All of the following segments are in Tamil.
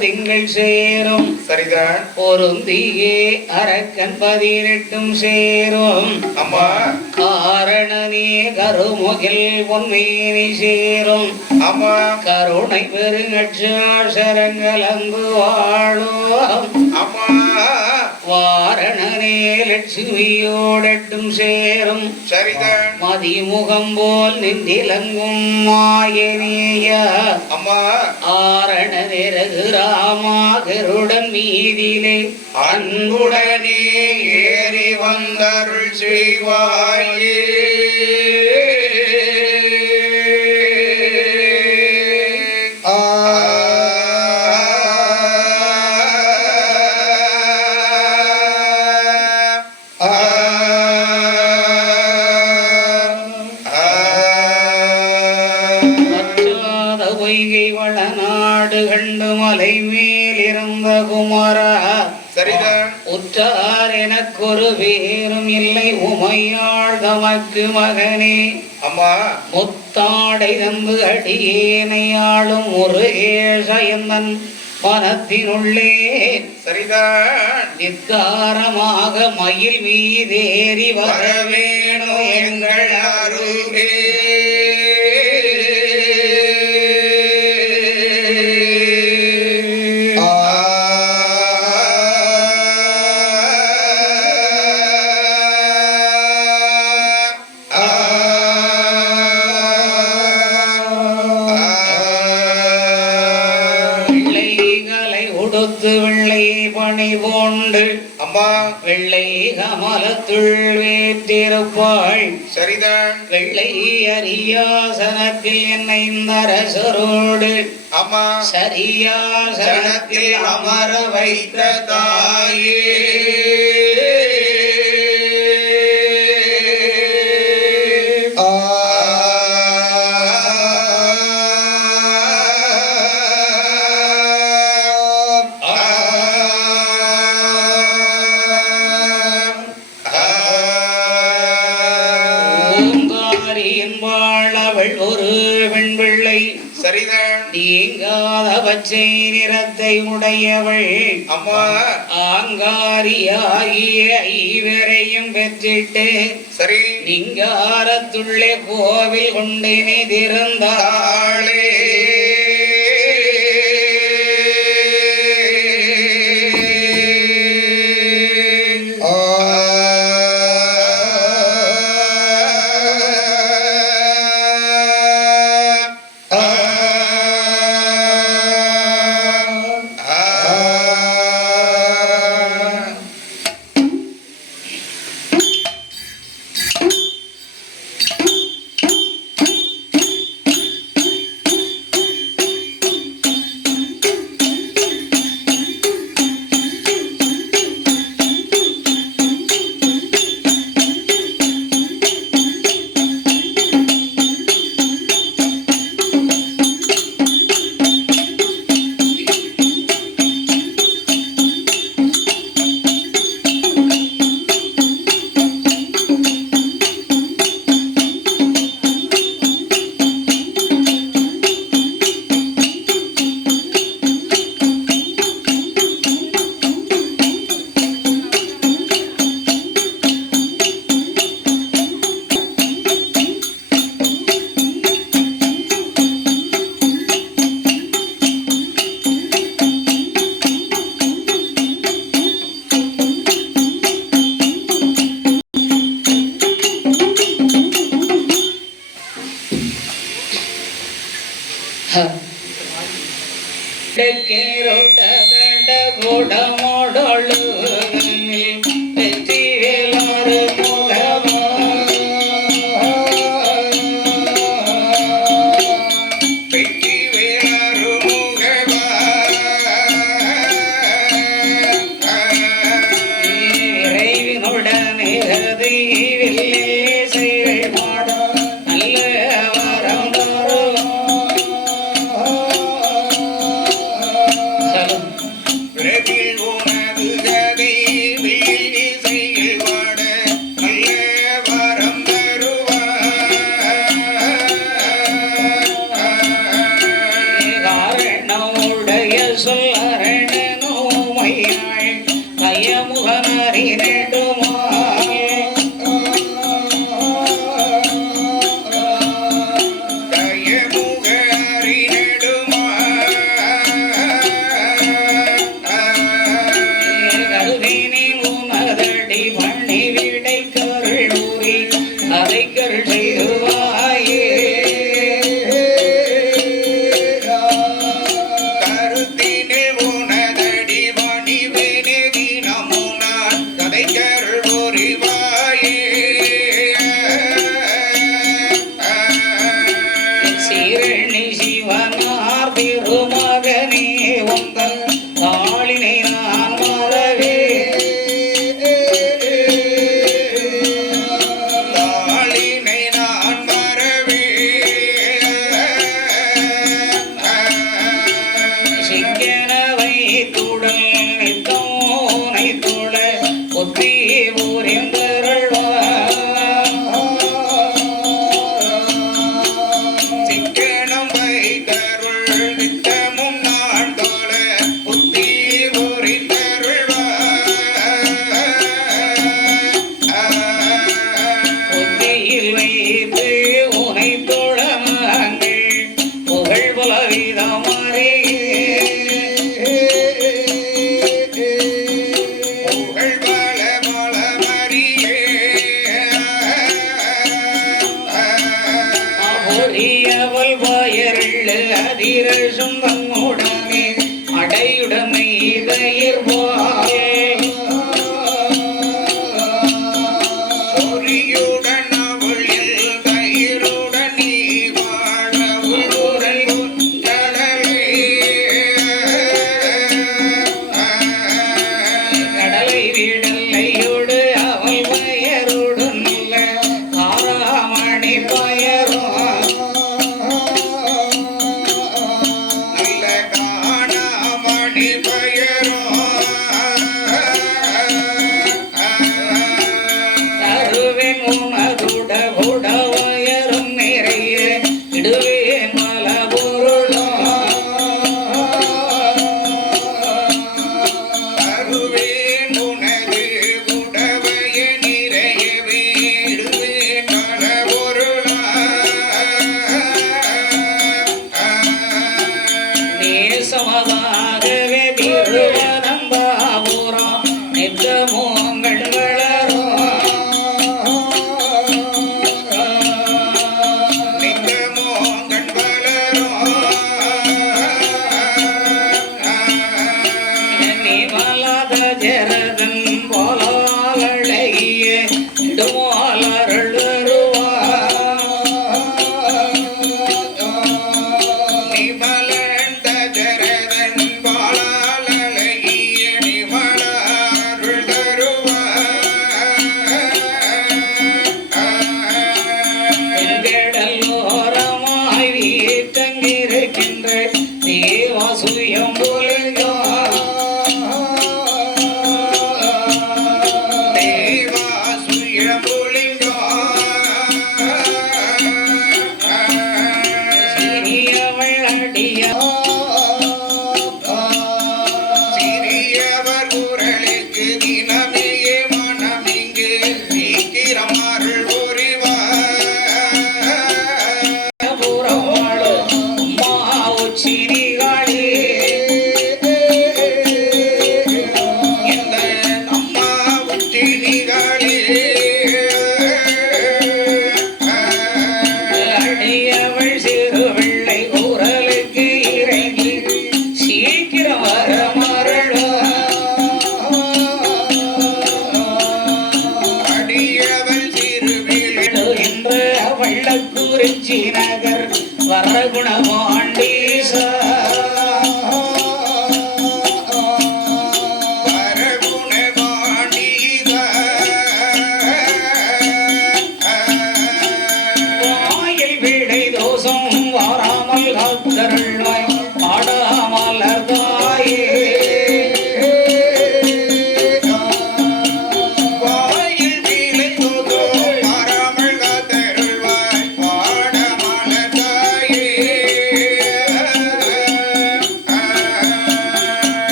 திங்கள் சேரும். சரிதான். பொருந்தியே அரக்கன் பதினெட்டும் சேரும். அம்மா. காரணனே கருமுகில் பொன்மேனி சேரும். அம்மா கருணை பெருங்கட்சாசரங்கள் அங்கு வாழும் அம்மா வாரணனே லட்சுமியோடட்டும் சேரும். சரிதான் மதிமுகம் போல் நின்றிலங்கும் மாயனேய. அம்மா ஆரண நிறகு ராமா கருடன் மீதிலே. அன்புடனே ஏறி வந்தருள் செய்வாயே. Deus. உமையாள் தமக்கு மகனே அம்மா. முத்தாடை தந்து அடியேனை ஆளும் ஒரு ஏசயந்தன் மனத்தினுள்ளே. சரிதான். நித்தாரமாக மயில் மீதேறி வர வரவேணோ எங்கள் அருகே. போண்டு அம்மா வெள்ளை கமலத்துள் வேற்றிருப்பாள். சரிதான் வெள்ளை அரியாசனத்தில் என்னை இந்த அரசரோடு அம்மா சரியாசனத்தில் சனத்தில் அமர அமர வைத்த தாயே. உடையவள் அம்மா ஆங்காரியாகிய ஐவரையும் பெற்றிட்டு சரி. லிங்காரத்துள்ளே கோவில் கொண்டு நிதிருந்தாள்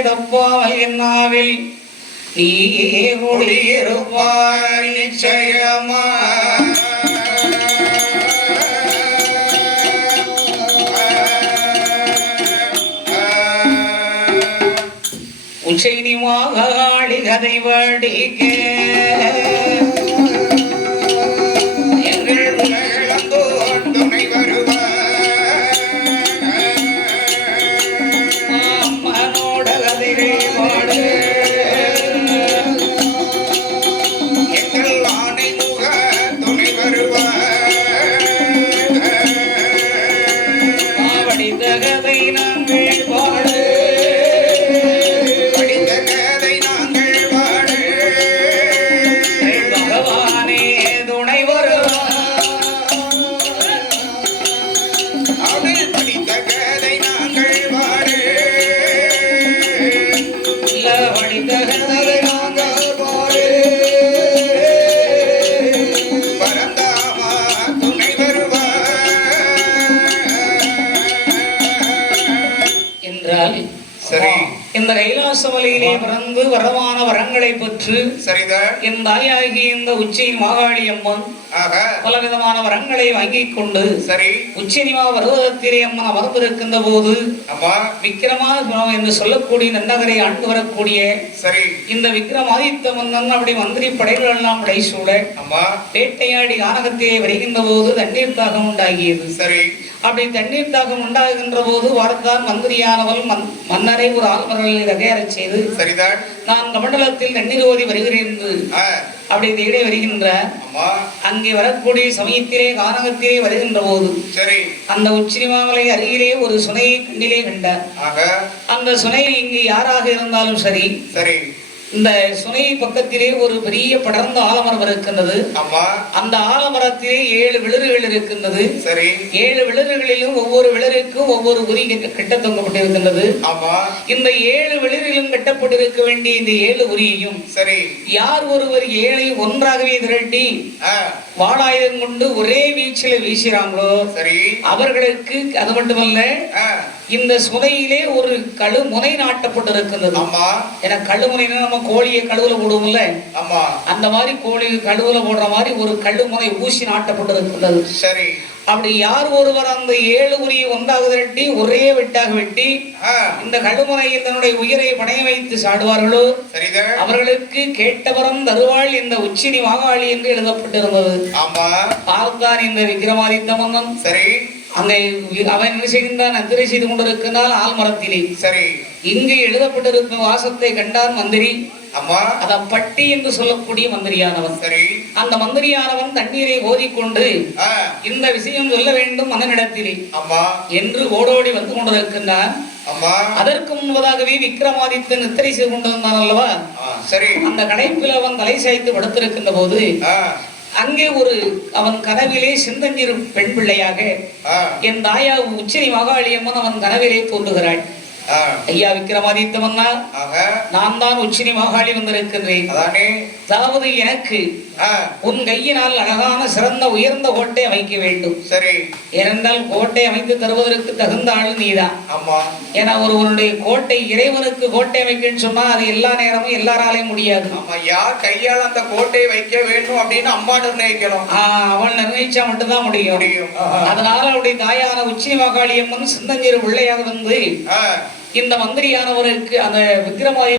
சரஸ்வதி என்னாவில் நீயே குடியிருப்பாய் குடியிருப்பாய் நிச்சயமா உச்சைனி மாகாளி கதை வடிக்க. என்றால் சரி. இந்த கைலாச மலையிலே பிறந்து வரமான வரங்களை பெற்று சரிதான் என் தாயாகி இந்த உச்சி மாகாளி அம்மன் ஆக. பலவிதமான வரங்களை வாங்கிக் கொண்டு சரி. உச்சனிமா பர்வதத்திலே அம்மன் அமர்ந்திருக்கின்ற போது அம்மா விக்கிரமாதிபுரம் என்று சொல்லக்கூடிய நன்னகரை ஆண்டு வரக்கூடிய சரி. இந்த விக்ரமாதித்த மன்னன் அப்படி மந்திரி படைகள் எல்லாம் அம்மா வேட்டையாடி ஆனகத்திலே வருகின்ற போது தண்ணீர் தாகம் உண்டாகியது. சரி. அப்படி தண்ணீர் தாகம் உண்டாகின்ற போது வார்த்தான் மந்திரியானவள் மன் மன்னரை ஒரு செய்து சரிதான். நான் கமண்டலத்தில் தண்ணீர் ஓதி வருகிறேன். என்று அப்படி தேடி வருகின்ற அம்மா அங்கே வரக்கூடிய சமயத்திலே கானகத்திலே வருகின்ற போது சரி. அந்த உச்சினிமாமலை அருகிலே ஒரு சுனையை கண்ணிலே கண்டார் அந்த சுனை இங்கு யாராக இருந்தாலும் சரி சரி. இந்த சுனை பக்கத்திலே ஒரு பெரிய படர்ந்த ஆலமரம் இருக்கின்றது. அம்மா அந்த ஆலமரத்திலே ஏழு விளிறுகள் இருக்கின்றது. சரி. ஏழு விளிறுகளிலும் ஒவ்வொரு விளிருக்கும் ஒவ்வொரு உரி கட்ட- தொங்கப்பட்டிருக்கின்றது. ஆமா. இந்த ஏழு விளிரிலும் கட்டப்பட்டிருக்க வேண்டிய இந்த ஏழு உரியையும் சரி. யார் ஒருவர் ஏழை ஒன்றாகவே திரட்டி ஆ, வாளாயுதம் கொண்டு ஒரே வீச்சில வீசுறாங்களோ சரி. அவர்களுக்கு அது மட்டுமல்ல இந்த சுனையிலே ஒரு கழு முனை நாட்டப்பட்டிருக்கின்றது. அம்மா ஏன்னா கழுமுனைன்னா நம்ம கோழியை கழுவுல போடுவோம்ல. அம்மா அந்த மாதிரி கோழி கழுவுல போடுற மாதிரி ஒரு கழுமுனை ஊசி நாட்டப்பட்டிருக்கின்றது. சரி. அப்படி யார் ஒருவர் அந்த ஏழு உரியை ஒன்றாக திரட்டி ஒரே வெட்டாக வெட்டி இந்த கழுமுனையில் தன்னுடைய உயிரை பணைய வைத்து சாடுவார்களோ? அவர்களுக்கு கேட்டவரம் தருவாள் இந்த உச்சினி வாகாளி என்று எழுதப்பட்டிருந்தது. ஆமா. பார்த்தான் இந்த விக்ரமாதித்த மன்னன். சரி. அங்கே அவன் என்ன செய்கின்றான் அத்திரை செய்து கொண்டிருக்கிறான் ஆல்மரத்திலே சரி. இங்கு எழுதப்பட்டிருக்கும் வாசத்தை கண்டான் மந்திரி. அம்மா. அத பட்டி என்று சொல்லக்கூடிய மந்திரியானவன். சரி. அந்த மந்திரியானவன் தண்ணீரை ஓதிக்கொண்டு இந்த விஷயம் சொல்ல வேண்டும் மன்னனிடத்திலே அம்மா. என்று ஓடோடி வந்து கொண்டிருக்கின்றான். அம்மா. அதற்கு முன்பதாகவே விக்ரமாதித்தன் நித்திரை செய்து கொண்டிருந்தான் அல்லவா? சரி. அந்த கடைப்பில் அவன் தலை சாய்த்து படுத்திருக்கின்ற போது அங்கே ஒரு அவன் கனவிலே சிந்தஞ்சிறு பெண் பிள்ளையாக என் தாயா உச்சினி மகாளியம்மன் அவன் கனவிலே தோன்றுகிறாள். ஐயா விக்ரமாதித்தமன்னா ஆக. நான் தான் உச்சினி மகாளி வந்திருக்கின்றேன். அதானே. அதாவது எனக்கு உன் கையினால் அழகான சிறந்த உயர்ந்த கோட்டை அமைக்க வேண்டும். சரி. ஏனென்றால் கோட்டை அமைத்து தருவதற்கு தகுந்த ஆள் நீதான். ஆமா. ஏன்னா ஒருவனுடைய கோட்டை இறைவனுக்கு கோட்டை அமைக்கன்னு சொன்னா அது எல்லா நேரமும் எல்லாராலையும் முடியாது. ஆமா யார் கையால் அந்த கோட்டையை வைக்க வேண்டும் அப்படின்னு அம்மா நிர்ணயிக்கணும். அவள் நிர்ணயிச்சா மட்டும்தான் முடியும். முடியும். அதனால அவருடைய தாயான உச்சினி மகாளியம்மன் சிந்தஞ்சீர் பிள்ளையாக வந்து இந்த மந்திரியானவருக்கு அந்த விக்ரமாதி